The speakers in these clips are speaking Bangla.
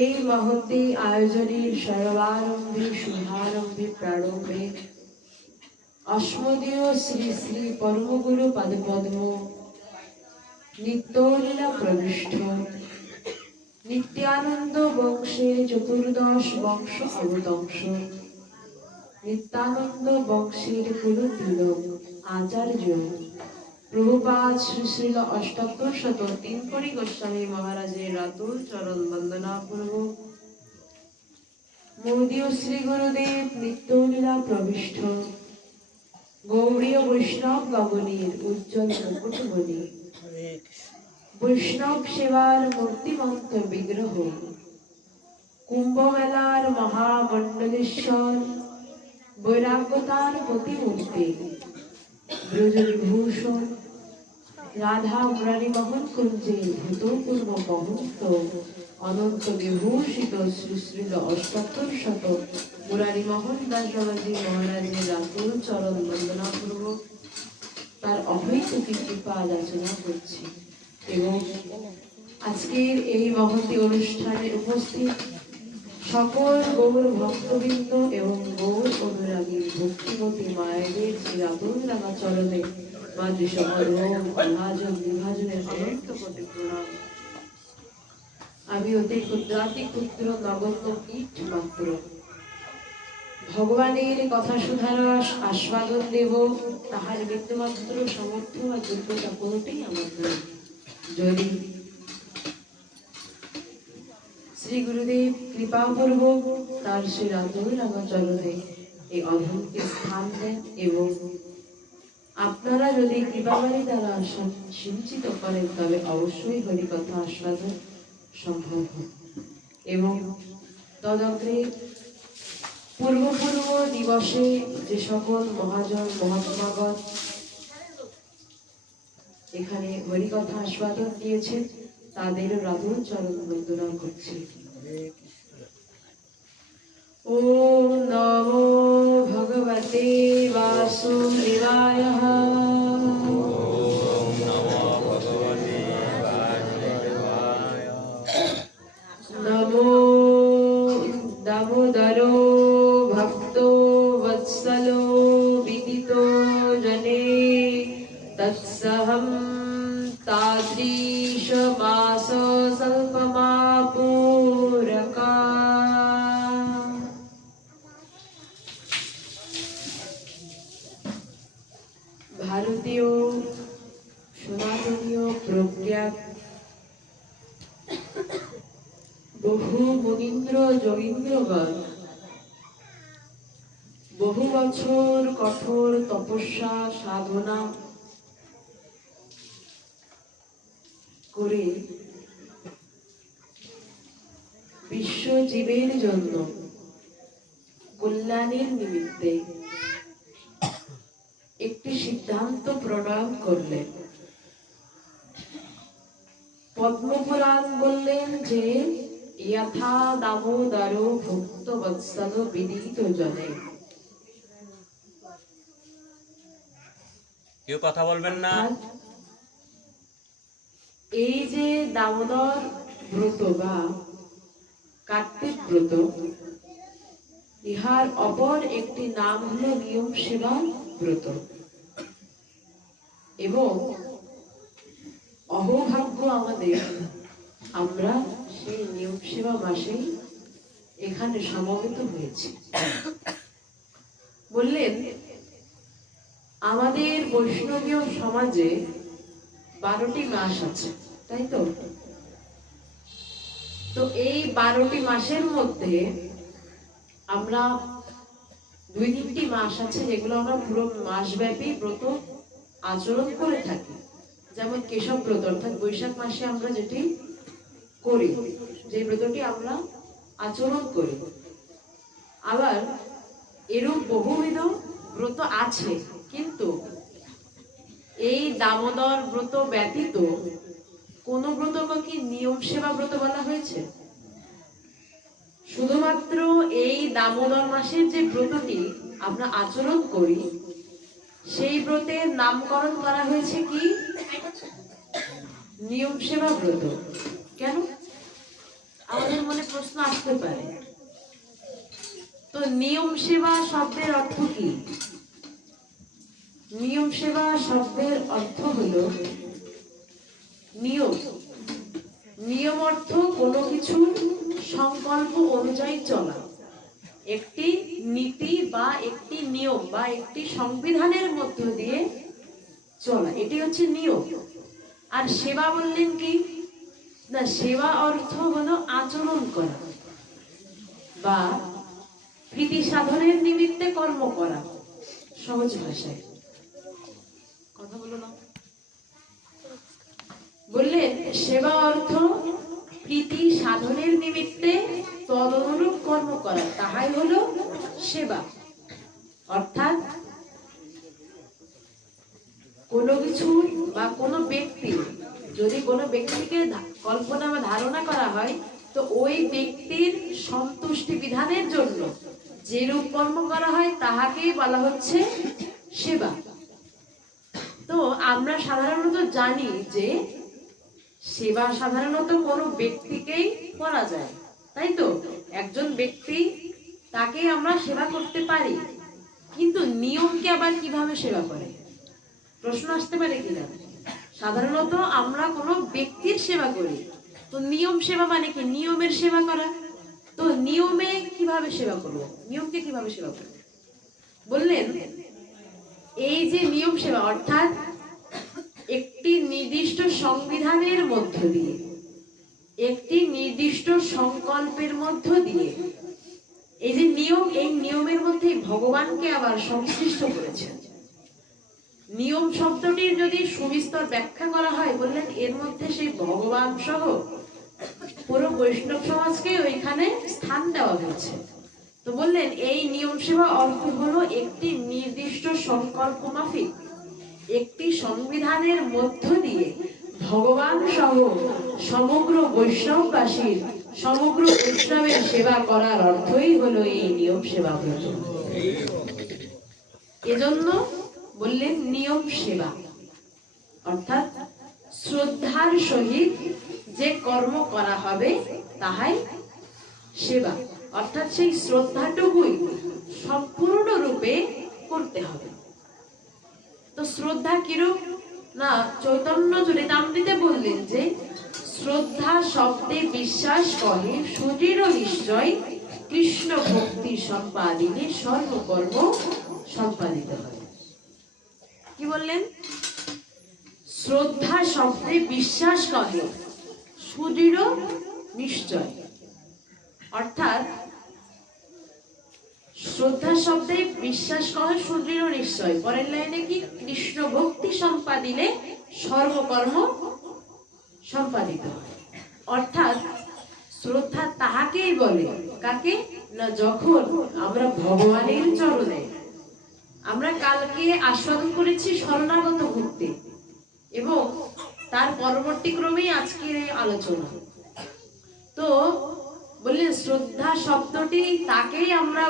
এই মহতি আয়োজনের সর্বারম্ভে শুভারম্ভে প্রারম্ভে অস্মদীয় শ্রী শ্রী পরমগুরু পাদপদ্ম নিত্যলীলা প্রবিষ্ট নিত্যানন্দ বংশের চতুর্দশ বংশ অবতংশ নিত্যানন্দ বংশের কুলতিলক আচার্য প্রভুপাদ শ্রী শ্রীল অষ্টাত্তর শত তিনকড়ি গোস্বামী মহারাজের রাতুল চরণ বন্দনা পূর্বক মোদীয় শ্রী গুরুদেব নিত্যলীলা প্রবিষ্ট গৌড়ীয় বৈষ্ণব গগনের উজ্জ্বল মুকুটমণি বৈষ্ণব সেবার মূর্তিমন্ত বিগ্রহ কুম্ভমেলার মহামণ্ডলেশ্বর বৈরাগ্যতার প্রতিমূর্তি ব্রজবিভূষণ রাধা মুরারি মোহন কুঞ্জের ভূতপূর্ব মহন্ত অনন্ত বিভূষিত শ্রী শ্রীল অষ্টাত্তর শত মুরারি মোহন দাস বাবাজি মহারাজের রাতুল চরণ বন্দনা পূর্বক তার অহৈতুকী কৃপা যাচনা করছি এবং আজকের এই মহতী অনুষ্ঠানে উপস্থিত সকল গৌর ভক্তবৃন্দ এবং গৌর অনুরাগী ভক্তিমতী মায়েদের শ্রী রাতুল রাঙা চরণে বিভাজন বিভাজনের অনন্ত কোটি প্রণাম। আমি অতি ক্ষুদ্রাতি ক্ষুদ্র নগণ্য কীট মাত্র ভগবানের কথা সুধারস আস্বাদন দেব, তাহার বিন্দুমাত্র সামর্থ্য আর যোগ্যতা কোনটাই আমার নয়। যদি শ্রী গুরুদেব কৃপাপূর্বক তার শ্রী রাতুল রাঙা চরণে এই অধমকে স্থান দেন এবং আপনারা যদি কৃপাবাড়ি দ্বারা সিঞ্চিত করেন তবে অবশ্যই হরিকথা আস্বাদন সম্ভব হয় এবং তদগ্রে পূর্ব দিবসে যে সকল মহাজন মহাত্মাগণ এখানে হরিকথা আস্বাদন দিয়েছেন তাদের রাতুল চরণ বন্দনা করছি। ওম নমো ভগবতে বাসুদেবায়। নমো দামোদরো ভক্তো বৎসলো বিদিতো জনে তৎসহম তাদৃশ মাস স্বল্পমাপূরকা। ভারতীয় সনাতনীয় প্রজ্ঞা বহু মুনীন্দ্র যোগীন্দ্রগণ বহু বছর কঠোর তপস্যা সাধনা করে বিশ্বজীবের জন্য কল্যাণের নিমিত্তে একটি সিদ্ধান্ত প্রণয়ন করলেন। পদ্মপুরাণ বললেন যে যথা দামোদর ভক্ত বৎসল বিদিত জনে। কেউ কথা বলবেন না। এই যে দামোদর ব্রত বা কার্তিক ব্রত, ইহার অপর একটি নাম হলো নিয়ম সেবা ব্রত এবং অহোভাগ্য আমাদের আমরা সেই নিয়ম সেবা মাসেই এখানে সমবেত হয়েছি। বললেন আমাদের বৈষ্ণবীয় সমাজে 12টি মাস আছে, তাই তো? তো এই 12টি মাসের মধ্যে আমরা 2-3টি মাস আছে যেগুলো আমরা পুরো মাসব্যাপী ব্রত আচরণ করে থাকি। যেমন কেশব ব্রত, অর্থাৎ বৈশাখ মাসে আমরা যেটি করি, যে ব্রতটি আমরা আচরণ করি। আবার এরূপ বহুবিধ ব্রত আছে, কিন্তু এই দামোদর ব্রত ব্যতীত কোন ব্রতকে কি নিয়ম সেবা ব্রত বলা হয়েছে? শুধুমাত্র এই দামোদর মাসের যে ব্রতটি আমরা আচরণ করি সেই ব্রতের নামকরণ করা হয়েছে কি নিয়ম সেবা ব্রত। কেন? আমাদের মনে প্রশ্ন আসতে পারে, তো নিয়ম সেবা শব্দের অর্থ কি? নিয়ম সেবা শব্দের অর্থ হলো নিয়ম। নিয়ম অর্থ কোনো কিছু সংকল্প অনুযায়ী চলা, একটি নীতি বা একটি নিয়ম বা একটি সংবিধানের মধ্য দিয়ে চলা, এটি হচ্ছে নিয়ম। আর সেবা বললেন কি না, সেবা অর্থ হলো আচরণ করা বা প্রীতি সাধনের নিমিত্তে কর্ম করা। সহজ ভাষায় কথা বলো না। বললেন সেবা অর্থ প্রীতি সাধনের নিমিত্তে তদনুরূপ কর্ম করা, তাহাই হলো সেবা। অর্থাৎ কোনো কিছু বা কোনো ব্যক্তি, যদি কোনো ব্যক্তিকে কল্পনা বা ধারণা করা হয়, তো ওই ব্যক্তির সন্তুষ্টি বিধানের জন্য যেরূপ কর্ম করা হয় তাহাকেই বলা হচ্ছে সেবা। তো আমরা সাধারণত জানি যে সেবা সাধারণত কোনো ব্যক্তিকেই করা যায়, তাই তো? একজন ব্যক্তি, তাকে আমরা সেবা করতে পারি, কিন্তু নিয়মকে আবার কিভাবে সেবা করে প্রশ্ন আসতে পারে কিনা। সাধারণত আমরা কোনো ব্যক্তির সেবা করি, তো নিয়ম সেবা মানে কি? নিয়মের সেবা করা। তো নিয়মে কিভাবে সেবা করবো, নিয়মকে কিভাবে সেবা করবো? বললেন এই যে নিয়ম সেবা অর্থাৎ একটি নির্দিষ্ট সংবিধানের মধ্য দিয়ে, একটি নির্দিষ্ট সংকল্পের মধ্য দিয়ে, এই যে নিয়ম, এই নিয়মের মধ্যে ভগবানকে আবার সংশ্লিষ্ট করেছেন। নিয়ম শব্দটির যদি সুবিস্তর ব্যাখ্যা করা হয়, বললেন এর মধ্যে সেই ভগবান সহ পুরো বৈষ্ণব সমাজকে ওইখানে স্থান দেওয়া হয়েছে। তো বললেন এই নিয়ম সেবা অর্থ হলো একটি নির্দিষ্ট সংকল্প মাফিক, একটি সংবিধানের মধ্য দিয়ে ভগবান সহ সমগ্র বৈষ্ণববাসীর, সমগ্র বৈষ্ণবের সেবা করার অর্থই হলো এই নিয়ম সেবা ব্রত। এজন্য বললেন নিয়ম সেবা অর্থাৎ শ্রদ্ধার সহিত যে কর্ম করা হবে তাহাই সেবা। অর্থাৎ সেই শ্রদ্ধাটুকুই সম্পূর্ণরূপে করতে হবে। তো শ্রদ্ধা কিরূপ না, চৈতন্য চরিতামৃতে বললেন যে শ্রদ্ধা শব্দে বিশ্বাস কহে সুদৃঢ় নিশ্চয় কৃষ্ণ ভক্তি সম্পাদিনে সর্বকর্ম সম্পাদিত হয়। কি বললেন? শ্রদ্ধা শব্দে বিশ্বাস কহে সুদৃঢ় নিশ্চয়, অর্থাৎ শ্রদ্ধা শব্দে বিশ্বাস কহে সুদৃঢ় নিশ্চয়, পরের লাইনে কি? কৃষ্ণ ভক্তি সম্পাদিলে সর্বকর্ম সম্পাদিত হয়। অর্থাৎ শ্রদ্ধা তাহাকেই বলে, কাকে না, যখন আমরা ভগবানের চরণে, আমরা কালকে আস্বাদন করেছি শরণাগত ভক্তি, এবং তার পরবর্তী ক্রমেই আজকের এই আলোচনা। তো বললেন শ্রদ্ধা শব্দটি তাকেই আমরা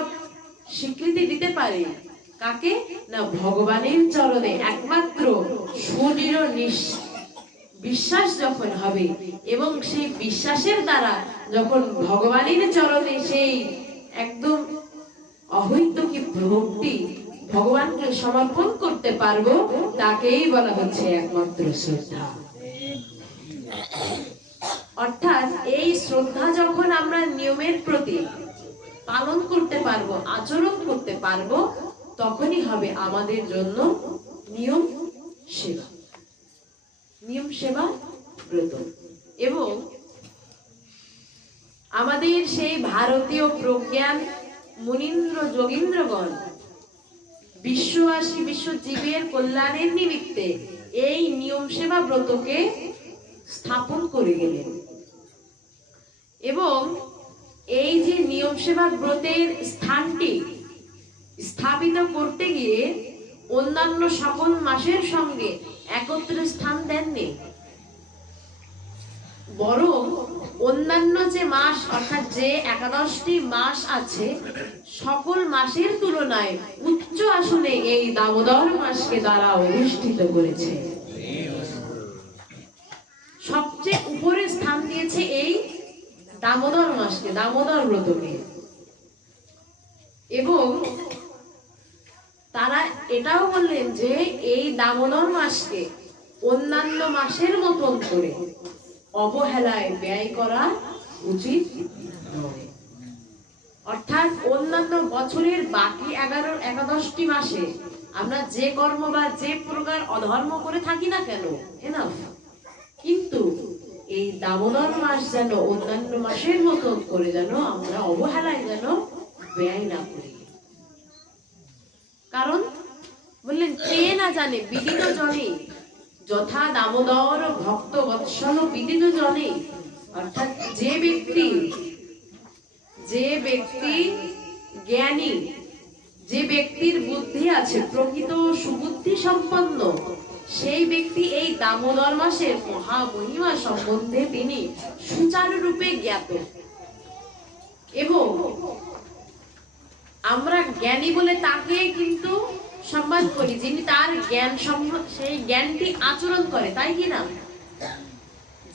স্বীকৃতি দিতে পারি, কাকে না, ভগবানের চরণে একমাত্র সুদৃঢ় বিশ্বাস যখন হবে, এবং সেই বিশ্বাসের দ্বারা যখন ভগবানের চরণে সেই একদম অহৈতুকী ভক্তি ভগবানকে সমর্পণ করতে পারবো, তাকেই বলা হচ্ছে একমাত্র শ্রদ্ধা। অর্থাৎ এই শ্রদ্ধা যখন আমরা নিয়মের প্রতি পালন করতে পারবো, আচরণ করতে পারবো, তখনই হবে আমাদের জন্য নিয়ম সেবা, নিয়ম সেবা ব্রত। এবং আমাদের সেই ভারতীয় প্রজ্ঞান মুনীন্দ্র যোগীন্দ্রগণ বিশ্ববাসী বিশ্বজীবের কল্যাণের নিমিত্তে এই নিয়ম সেবা ব্রতকে স্থাপন করে গেলেন। এবং এই যে নিয়ম সেবা ব্রতের স্থানটি স্থাপিত করতে গিয়ে অন্যান্য সকল মাসের সঙ্গে একত্রে স্থান দেননি, বরং অন্যান্য যে মাস অর্থাৎ যে 11টি মাস আছে সকল মাসের তুলনায় উচ্চ আসনে এই দামোদর মাসকে দ্বারা অনুষ্ঠিত করেছে। সবচেয়ে উপরে স্থান দিয়েছে এই দামোদর মাসকে, দামোদর ব্রতকে। এবং তারা এটাও বললেন যে এই দামোদর মাসকে অন্যান্য মাসের মতন করে অবহেলায় ব্যয় করা উচিত নয়। অর্থাৎ অন্যান্য বছরের বাকি 11-11টি মাসে আমরা যে কর্ম বা যে প্রকার অধর্ম করে থাকি না কেন, এনাফ, কিন্তু এই দামোদর মাস যেন অন্যান্য মাসের মতন করে যেন আমরা অবহেলায় যেন ব্যয় না করি। কারণ বললেন কে না জানে বিদিত জনে যথা দামোদর ভক্ত বৎসল বিদিত জনে। অর্থাৎ যে ব্যক্তি জ্ঞানী, যে ব্যক্তির বুদ্ধি আছে, প্রকৃত সুবুদ্ধি সম্পন্ন, সেই ব্যক্তি এই দামোদর মাসের মহামহিমা সম্বন্ধে তিনি সুচারুরূপে জ্ঞাত। এবং আমরা জ্ঞানী বলে তাকে কিন্তু সম্মান করি যিনি তার জ্ঞান সেই জ্ঞানটি আচরণ করে, তাই কি না?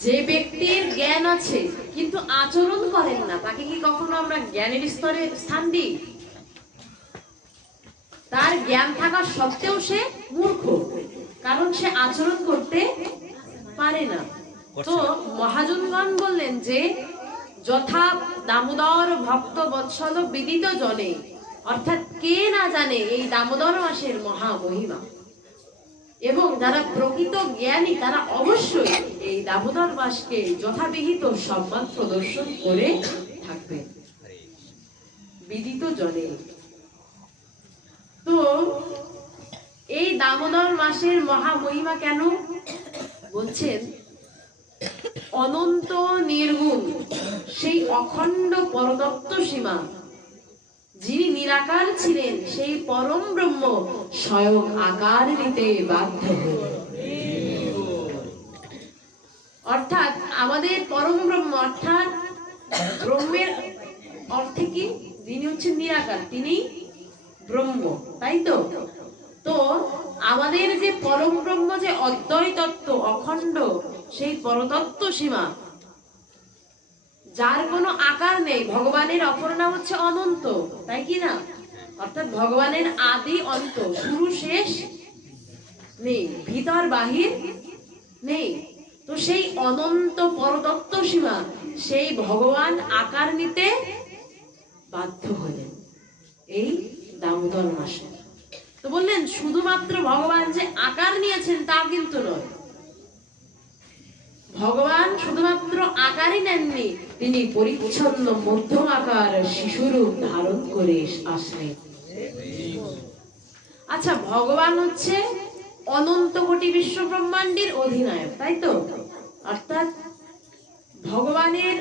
যে ব্যক্তির জ্ঞান আছে কিন্তু আচরণ করেন না, তাকে কি কখনো আমরা জ্ঞানের স্তরে স্থান দিই? তার জ্ঞান থাকা সত্ত্বেও সে মূর্খ, কারণ সে আচরণ করতে পারে না। তো মহাজনগণ বললেন যে যথা দামোদর ভক্ত বৎসল বিদিত জনে, অর্থাৎ কে না জানে এই দামোদর মাসের মহামহিমা। এবং যারা প্রকৃত জ্ঞানী তারা অবশ্যই এই দামোদর মাসকে যথাবিহিত সম্মান প্রদর্শন করে থাকবেন বিদিত জনে। তো এই দামোদর মাসের মহামহিমা কেন বলছেন? অনন্ত নির্গুণ সেই অখণ্ড পরতত্ত্ব সীমা যিনি নিরাকার ছিলেন, সেই পরম ব্রহ্ম স্বয়ং আকার নিতে বাধ্য হলেন। অর্থাৎ আমাদের পরম ব্রহ্ম, অর্থাৎ ব্রহ্মের অর্থে কি? যিনি হচ্ছেন নিরাকার, তিনি ব্রহ্ম, তাই তো? তো আমাদের যে পরম ব্রহ্ম, যে অদ্বয় তত্ত্ব, অখণ্ড সেই পরতত্ত্ব সীমা, যার কোনো আকার নেই, ভগবানের অপর নাম হচ্ছে অনন্ত, তাই কি না? অর্থাৎ ভগবানের আদি অন্ত, শুরু শেষ নেই, ভিতর বাহির নেই। তো সেই অনন্ত পরতত্ত্ব সীমা, সেই ভগবান আকার নিতে বাধ্য হলেন এই দামোদর মাসে। তো বললেন শুধুমাত্র ভগবান যে আকার নিয়েছেন তা কিন্তু নয়, ভগবান শুধুমাত্র আকারই নেননি, তিনি পরিচ্ছন্ন মধ্যম আকার শিশুরূপ ধারণ করে আসলেন। আচ্ছা, ভগবান হচ্ছে অনন্ত কোটি বিশ্ব ব্রহ্মাণ্ডের অধিনায়ক, তাই তো? অর্থাৎ ভগবানের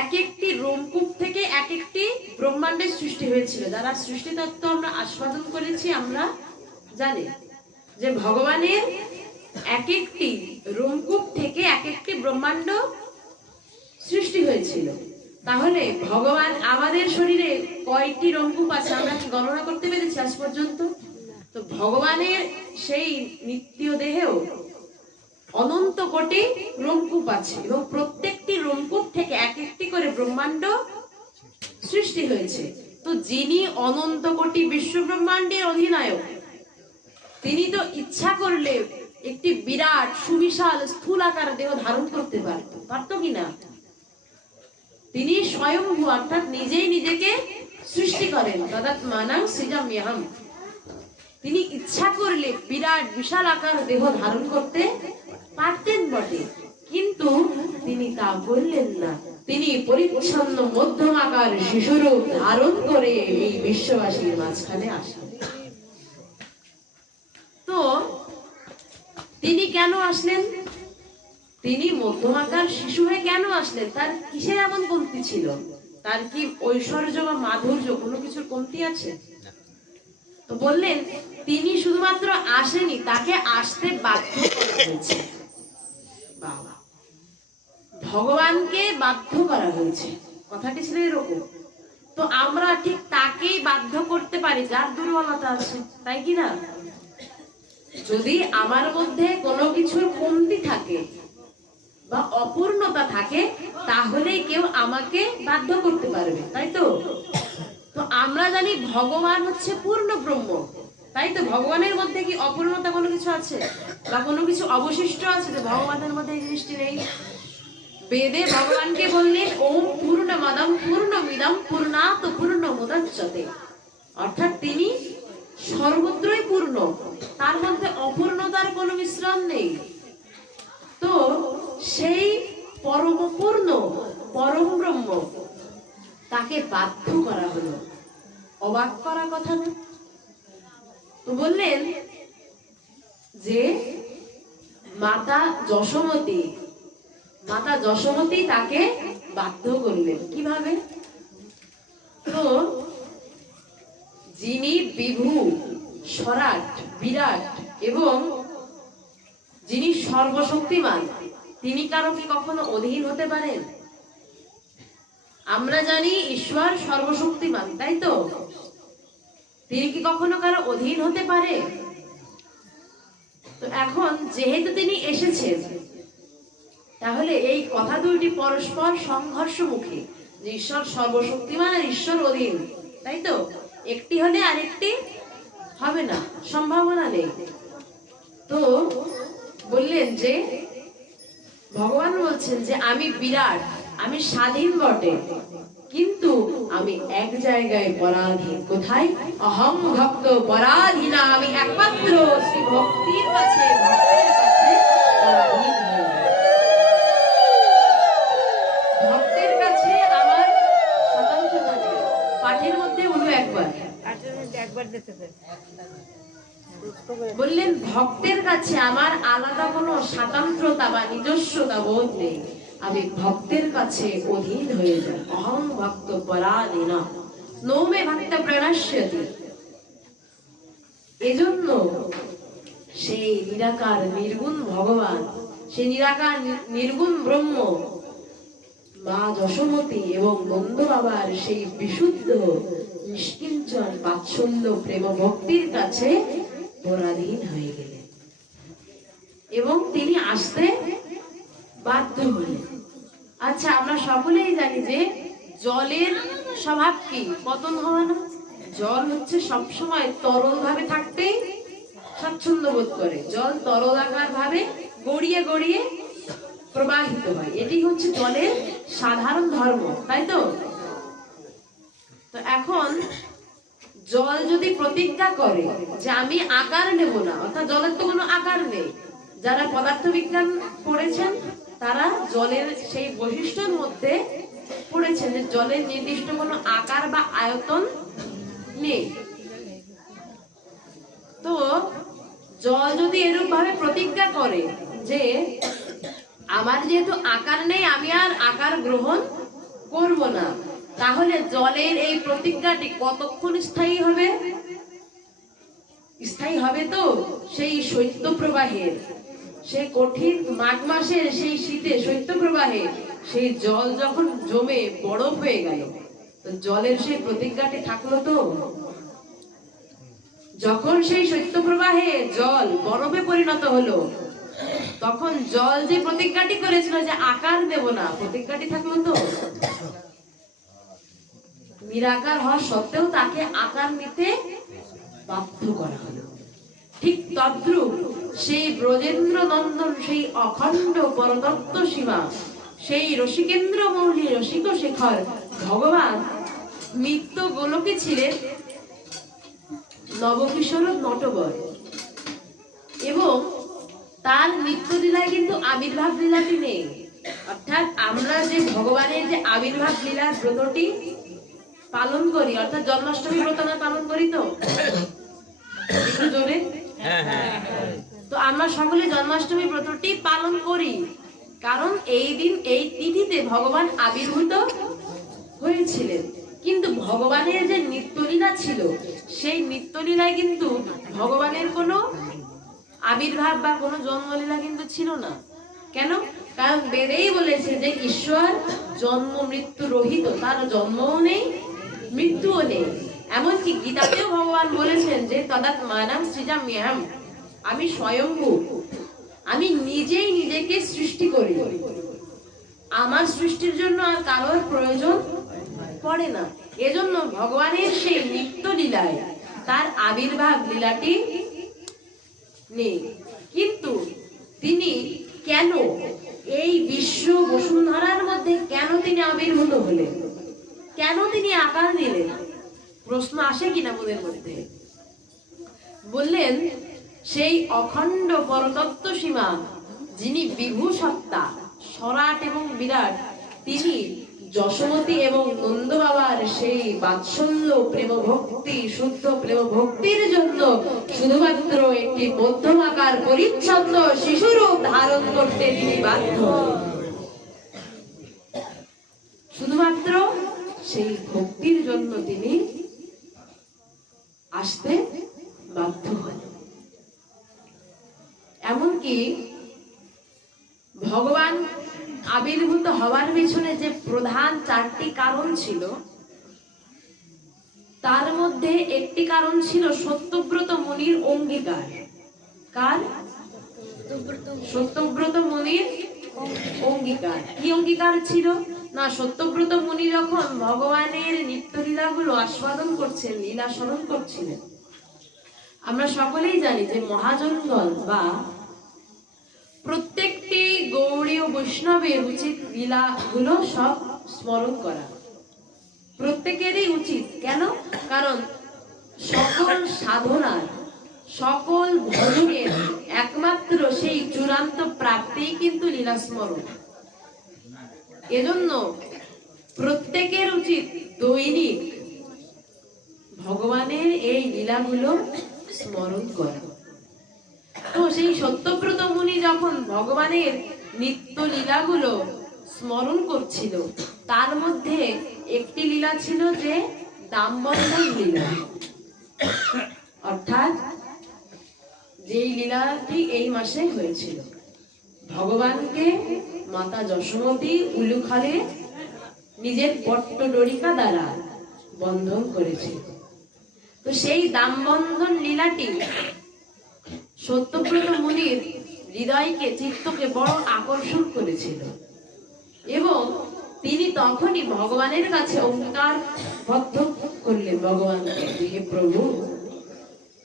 এক একটি রোমকূপ থেকে এক একটি ব্রহ্মাণ্ডের সৃষ্টি হয়েছিল। যারা সৃষ্টি তত্ত্ব আমরা আস্বাদন করেছি আমরা জানি যে ভগবানের এক একটি রোমকূপ থেকে এক একটি ব্রহ্মাণ্ড সৃষ্টি হয়েছিল। তাহলে ভগবান আমাদের শরীরে কয়টি রোমকূপ আছে আমরা কি গণনা করতে পেরেছি আজ পর্যন্ত? তো ভগবানের সেই নিত্য দেহেও অনন্ত কোটি রোমকূপ আছে এবং প্রত্যেকটি রোমকূপ থেকে এক একটি করে ব্রহ্মাণ্ড সৃষ্টি হয়েছে। তো যিনি অনন্ত কোটি বিশ্ব ব্রহ্মাণ্ডের অধিনায়ক, তিনি তো ইচ্ছা করলে একটি বিরাট সুবিশাল স্থূল আকার দেহ ধারণ করতে পারতো কিনা? তিনি স্বয়ংভূ, অর্থাৎ নিজেই নিজেকে সৃষ্টি করেন। তদাত্মানাং সৃজাম্যহম। তিনি ইচ্ছা করলে বিরাট বিশাল আকার দেহ ধারণ করতে পারতেন বটে, কিন্তু তিনি তা করলেন না। তিনি পরিচ্ছন্ন মধ্যম আকার শিশুরূপ ধারণ করে এই বিশ্ববাসীর মাঝখানে আসলেন। তো তিনি কেন আসলেন? তিনি মধ্যম আকার শিশু হয়ে কেন আসলেন? তার কিসের এমন কমতি ছিল? তার কি ঐশ্বর্য বা মাধুর্য কোনো কিছুর কমতি আছে? তো বললেন তিনি শুধুমাত্র আসেনি, তাকে আসতে বাধ্য করা হয়েছে। বাবা, ভগবানকে বাধ্য করা হয়েছে, কথাটি ছিল এরকম। তো আমরা ঠিক তাকেই বাধ্য করতে পারি যার দুর্বলতা আছে, তাই কি না? যদি আমার মধ্যে কোনো কিছুর কমতি থাকে, বা অপূর্ণতা থাকে তাহলেই কেউ আমাকে বাধ্য করতে পারবে, তাই তো? তো আমরা জানি ভগবান হচ্ছে পূর্ণ ব্রহ্ম, তাই তো? ভগবানের মধ্যে কি অপূর্ণতা কোনো কিছু আছে বা কোনো কিছু অবশিষ্ট আছে যে ভগবানের মধ্যে এই জিনিসটি নেই? বেদে ভগবানকে বললেন ওম পূর্ণমাদাম পূর্ণমিদম পূর্ণাৎ পূর্ণমুদচ্যতে, অর্থাৎ তিনি সর্বত্রই পূর্ণ, তার মধ্যে অপূর্ণতার কোনো মিশ্রণ নেই। তো সেই পরম পূর্ণ পরম ব্রহ্ম তাকে বাধ্য করা হলো, অবাক করা কথা না? তো বললেন যে মাতা যশোমতী তাকে বাধ্য করলেন কিভাবে? তো যিনি বিভু, সরাট, বিরাট এবং যিনি সর্বশক্তিমান, তিনি কারো কি কখনো অধীন হতে পারেন? আমরা জানি ঈশ্বর সর্বশক্তিমান, তাই তো? তিনি কি কখনো কারো অধীন হতে পারে? তো এখন যেহেতু তিনি এসেছেন, তাহলে এই কথা দুটি পরস্পর সংঘর্ষমুখী, যে ঈশ্বর সর্বশক্তিমান আর ঈশ্বর অধীন, তাই তো? একটি হলে আরেকটি হবে না, সম্ভাবনা নেই। তো বললেন যে ভগবান বলছেন যে আমি বিরাট, আমি স্বাধীন বটে, কিন্তু আমি এক জায়গায় পরাধীন। কোথায়? অহং ভক্ত পরাধীনা, আমি একমাত্র শ্রী ভক্তির কাছে, ভক্তের কাছে পরাধীন। ভক্তের কাছে আমার স্বতন্ত্রতা নেই। পাঠের মধ্যে বলবো একবার বললেন ভক্তের কাছে আমার আলাদা কোনো স্বাতন্ত্রতা বা নিজস্বতা বোধ নেই, আমি ভক্তের কাছে অধীন হয়ে যাই। অহং ভক্ত পরাধীনা নৌমে ভক্ত প্রণশ্যতি। এজন্য সেই নিরাকার নির্গুণ ভগবান, সেই নিরাকার নির্গুণ ব্রহ্ম মা যশোমতী এবং নন্দ বাবার সেই বিশুদ্ধ নিষ্কিঞ্চন বাৎসল্য প্রেম ভক্তির কাছে পরাধীন হয়ে গেলেন এবং তিনি আসতে বাধ্য হলেন। আচ্ছা, আমরা সকলেই জানি যে জলের স্বভাব কি? পতন হওয়া না? জল হচ্ছে সবসময় তরল ভাবে থাকতেই স্বাচ্ছন্দ্য বোধ করে। জল তরলাকার ভাবে গড়িয়ে গড়িয়ে প্রবাহিত হয়, এটি হচ্ছে জলের সাধারণ ধর্ম, তাই তো? তো এখন জল যদি প্রতিজ্ঞা করে যে আমি আকার নেব না, অর্থাৎ জলের তো কোনো আকার নেই, যারা পদার্থ বিজ্ঞান পড়েছেন তারা জলের সেই বৈশিষ্ট্যের মধ্যে পড়েছেন যে জলের নির্দিষ্ট কোনো আকার বা আয়তন নেই। তো জল যদি এরূপ ভাবে প্রতিজ্ঞা করে যে আমার যেহেতু আকার নেই, আমি আর আকার গ্রহণ করব না, তাহলে জলের এই প্রতিজ্ঞাটি কতক্ষণ স্থায়ী হবে? স্থায়ী হবে তো সেই শৈত্য প্রবাহের, সেই কঠিন মাঘ মাসের সেই শীতে শৈত্য প্রবাহে সেই জল যখন জমে বরফ হয়ে গেল, তো জলের সেই প্রতিজ্ঞাটি থাকলো তো? যখন সেই শৈত্য প্রবাহে জল বরফে পরিণত হলো, তখন জল যে প্রতিজ্ঞাটি করেছিল যে আকার দেব না, প্রতিজ্ঞাটি থাকলো তো? নিরাকার হওয়া সত্ত্বেও তাকে আকার নিতে বাধ্য করা হলো। ঠিক তদ্রূপ সেই ব্রজেন্দ্র নন্দন, সেই অখণ্ড পরতত্ত্ব সীমা, সেই রসিকেন্দ্র মৌলি রসিক শেখর ভগবান নিত্য গোলকে ছিলেন নবকিশোর নটবর, এবং তার নিত্য লীলায় কিন্তু আবির্ভাব লীলাটি নেই। অর্থাৎ আমরা যে ভগবানের যে আবির্ভাব লীলার ব্রতটি পালন করি, অর্থাৎ জন্মাষ্টমী ব্রত আমরা পালন করি তো জোরে, তো আমরা সকলে জন্মাষ্টমী ব্রতটি পালন করি, কারণ এই দিন এই তিথিতে ভগবান আবির্ভূত হয়েছিলেন। কিন্তু ভগবানের যে নিত্যলীলা ছিল, সেই নিত্যলীলায় কিন্তু ভগবানের কোনো আবির্ভাব বা কোনো জন্মলীলা কিন্তু ছিল না। কেন? কারণ বেদেই বলেছে যে ঈশ্বর জন্ম মৃত্যু রহিত, তার জন্মও নেই মৃত্যুও নেই। এমনকি গীতাতেও ভগবান বলেছেন যে তদাত্মানাং সৃজাম্যহম, আমি স্বয়ম্ভু, আমি নিজেই নিজেকে সৃষ্টি করি। আমার সৃষ্টির জন্য আর কারোর প্রয়োজন পড়ে না। এজন্য ভগবানের সেই নিত্য লীলায় তার আবির্ভাব লীলাটি নেই। কিন্তু তিনি কেন এই বিশ্ব বসুন্ধরার মধ্যে কেন তিনি আবির্ভূত হলেন, কেন তিনি আকার নিলেন, প্রশ্ন আসে কিনা মনের মধ্যে? বললেন, সেই অখণ্ড পরতত্ত্ব সীমা যিনি বিভু সত্তা, সরাট এবং বিরাট, তিনি যশোমতী এবং নন্দ বাবার সেই বাৎসল্য প্রেম ভক্তি, শুদ্ধ প্রেম ভক্তির জন্য শুধুমাত্র একটি মধ্যম আকার পরিচ্ছন্ন শিশুরূপ ধারণ করতে তিনি বাধ্য হলেন। শুধুমাত্র সেই ভক্তির জন্য তিনি আসতে বাধ্য হলেন। এমনকি ভগবান আবির্ভূত হওয়ার পেছনে যে প্রধান 4টি কারণ ছিল, তার মধ্যে একটি কারণ ছিল সত্যব্রত মুনির অঙ্গীকার। কার? সত্যব্রত মুনির অঙ্গীকার। কি অঙ্গীকার ছিল না, সত্যব্রত মুনি যখন ভগবানের নিত্য লীলাগুলো আস্বাদন করছেন, লীলা স্মরণ করছিলেন, আমরা সকলেই জানি যে মহাজনগণ বা প্রত্যেকটি গৌড়ীয় বৈষ্ণবের উচিত লীলাগুলো সব স্মরণ করা, প্রত্যেকেরই উচিত। কেন? কারণ সকল সাধনার, সকল ভজনের একমাত্র সেই চূড়ান্ত প্রাপ্তি কিন্তু লীলা স্মরণ। এজন্য প্রত্যেকের উচিত দৈনিক ভগবানের এই লীলাগুলো স্মরণ করা। তো সেই সত্যব্রত মুনি যখন ভগবানের নিত্য লীলাগুলো স্মরণ করছিল, তার মধ্যে একটি লীলা ছিল যে দামবন্ধন লীলা, অর্থাৎ যেই লীলাটি এই মাসে হয়েছিল। ভগবানকে মাতা যশোমতী উলুখালে নিজের পট্টডরিকা দ্বারা বন্ধন করেছিল। তো সেই দামবন্ধন লীলাটি সত্যব্রত মুনির হৃদয়কে, চিত্তকে বড় আকর্ষণ করেছিল এবং তিনি তখনই ভগবানের কাছে অঙ্গীকারবদ্ধ করলেন ভগবানকে, হে প্রভু,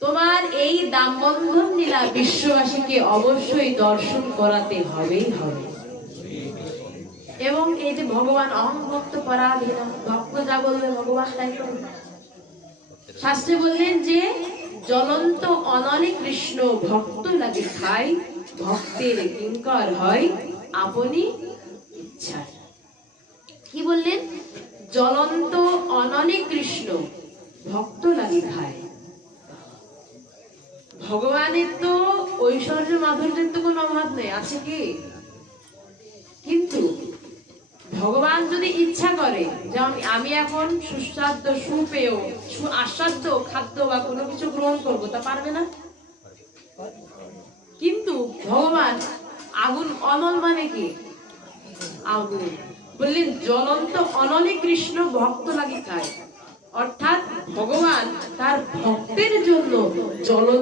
তোমার এই দামবন্ধন লীলা বিশ্ববাসীকে অবশ্যই দর্শন করাতে হবেই হবে। এবং এই যে ভগবান অহং ভক্ত পরাধীন, ভক্ত যা বলবে ভগবান তাই করবে। শাস্ত্রে বললেন যে জ্বলন্ত অনলে কৃষ্ণ ভক্ত লাগে খাই, ভক্তের কিঙ্কর হয় আপনি ইচ্ছা। কি বললেন? জ্বলন্ত অনলে কৃষ্ণ ভক্ত লাগে খায়। ভগবানের তো ঐশ্বর্য মাধুর্যের তো কোনো অভাব নেই, আছে কি? কিন্তু ভগবান যদি ইচ্ছা করে, যেমন আমি এখন সুস্বাদ্য সুপেয় আস্বাদ্য খাদ্য বা কোনো কিছু গ্রহণ করবো, তা পারবে না। কিন্তু ভগবান আগুন, অনল মানে কি? আগুন। বললেন জ্বলন্ত অনলে কৃষ্ণ ভক্ত লাগে খায়, অর্থাৎ ভগবান তার ভক্তের জন্য জ্বলন্ত